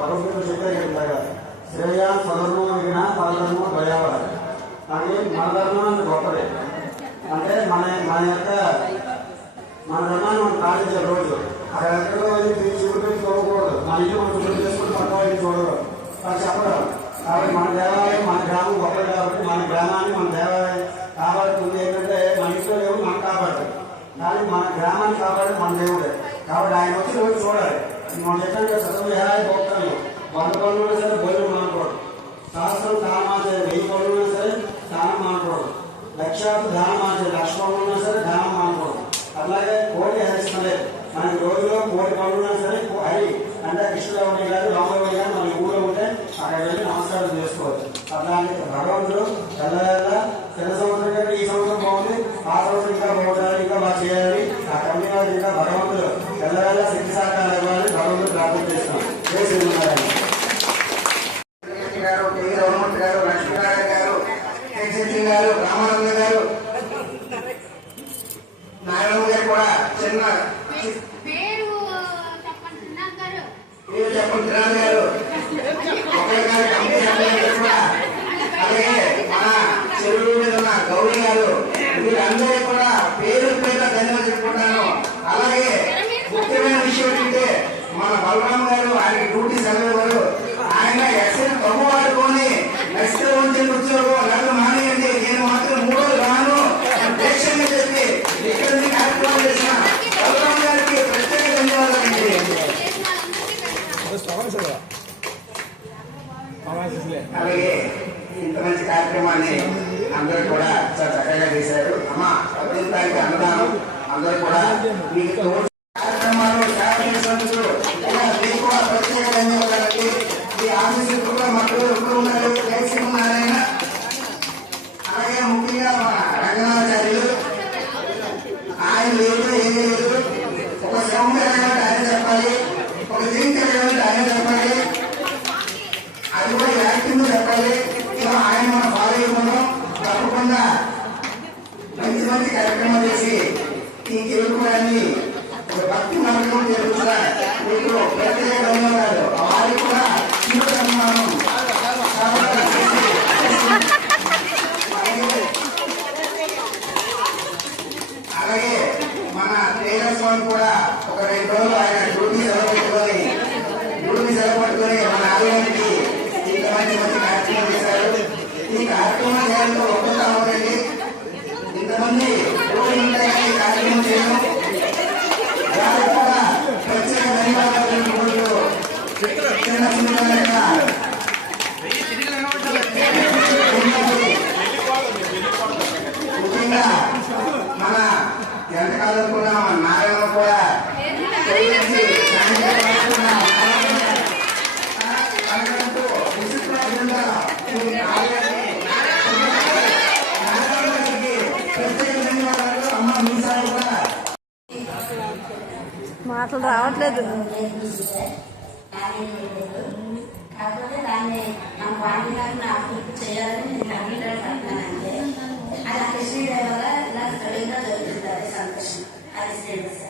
భగవద్గీత చెప్పే శ్రేయ సదర్మో వినా పరధర్మో దయావర అని మన ధర్మం అంత గొప్పది. అంటే మన మన యొక్క మన ధర్మాన్ని మనం పాటించే రోజు అక్కడ ఎక్కడో చూపెట్టి చూడకూడదు. మన ఇంట్లో మనం శుభ్రం చేసుకుంటూ పక్క వాళ్ళకి చూడకూడదు అది చెప్పడం. కాబట్టి మన దేవాలయం మన గ్రామం గొప్పది కాబట్టి మన గ్రామాన్ని మన దేవాలయం కాపాడుతుంది. ఏంటంటే మన ఇంట్లో దేవుడు మనం కాపాడుతుంది, కానీ మన గ్రామాన్ని కాపాడే మన దేవుడే. కాబట్టి ఆయన వచ్చి రోజు చూడాలి. మనం చెప్పండి చదువు ఎలా పోతాను 100 పనులు ఉన్నా సరే భోజనం మానకూడదు. శాస్త్రం దానం ఆచేది 1000 పనులు ఉన్నా సరే దానం మానకూడదు. లక్ష్యాలు దానం ఆచేది 1,00,000 పనులు ఉన్నా సరే దానం మానకూడదు. అట్లాగే కోటి హరిస్తలేదు. మనకి రోజులో 1,00,000 పనులు ఉన్నా సరే హరి అంటే కృష్ణరావుని గారు రామరావు గారు మన ఊళ్ళో ఉంటే అక్కడ వెళ్ళి నమస్కారం చేసుకోవచ్చు. అట్లాంటి భగవంతుడు తెల్లవేళ చిన్న సంవత్సరం కంటే ఈ సంవత్సరం బాగుంది, ఆ సంవత్సరం ఇంకా బాగుండాలి, ఇంకా బాగా చేయాలి. ఆ కంపెనీ వాళ్ళు ఇంకా భగవంతుడు తెల్లవేళ శక్తి సహకారాలు ఇవ్వాలని భగవంతుడు ప్రార్థన చేస్తాం. జై శ్రీమన్నారాయణ గారు, కెవి రమణమూర్తి గారు, లక్ష్మీనారాయణ గారు, కేసీ గారు, రామానంద గారు, నారాయణ గారు కూడా చిన్న పేరు చెప్పండి తినాలి గారు, ఒకరి గారు అలాగే మన చెరువు మీద ఉన్న గౌరీ గారు, వీళ్ళందరూ కూడా పేరు పేరు ధన్యవాదాలు చెప్పుకుంటాను. అలాగే ముఖ్యమైన విషయం ఏంటంటే మన బలరాం గారు ఆయనకి డ్యూటీ సెలవు గారు ఆయన ఎక్సెల్ బహు వాడుకొని నెక్స్ట్ వచ్చే ఉద్యోగం నన్ను మానేయండి, నేను మాత్రం 3 రోజులు రాను ప్రేక్షంగా చెప్పి ఇక్కడ నుంచి కార్యక్రమం చేసిన బలరాం గారికి ప్రత్యేక ధన్యవాదాలండి. అలాగే ఇంత మంచి కార్యక్రమాన్ని అందరూ కూడా చాలా చక్కగా చేశారు. అమ్మ అభివృద్ధానికి అన్నదానం అందరూ కూడా మీకు కార్యక్రమాలు కూడా ప్రత్యేక ధన్యవాదాలండి. ఈ ఆఫీసులు కూడా మక్కలు ఎప్పుడు ఉన్నారు ఉన్నారైనా. అలాగే ముఖ్యంగా మన రంగనాచార్యులు ఆయన లేదు ఏమీ లేదు. ఒక శ్రమ ఆయన చెప్పాలి, ఒక దీనికి ఆయన చెప్పాలి, అది కూడా యాక్టింగ్ చెప్పాలి. ఇలా ఆయన మన బాలయ్యలో తప్పకుండా మంచి మంచి కార్యక్రమాలు చేసి ఈ గెలుపుకోవడాన్ని ఒక భక్తి మార్గం జరుగుతుందా మీకు ప్రత్యేక ధన్యవాదాలు. వారికి కూడా అలాగే మన టైలర్ స్వామి కూడా ఒక 2 రోజులు ఆయన డ్యూటీ సెలవు పట్టుకొని మన ఆలయానికి ఇంత మంచి మంచి కార్యక్రమం చేశారు. ఈ కార్యక్రమం చేయాలంటే ఒక్కతా ఉండండి, ఇంతమంది రోజులు ఉంటాయని ఈ కార్యక్రమం చేయడం వారికి కూడా ప్రత్యేక ధన్యవాదాలు. చిన్న ముఖ్యంగా మన ఎంతకాలం కూడా మన నారాయణ కూడా మాటలు రావట్లేదు. కాకపోతే దాన్ని మన వాణి గారు నాకు చేయాలని నేను అభిప్రాయపడుతున్నానంటే అది కృష్ణుడి వల్ల ఇలా స్థిరంగా జరుగుతుంది. అదే సంతోషం, అది శ్రేయస్.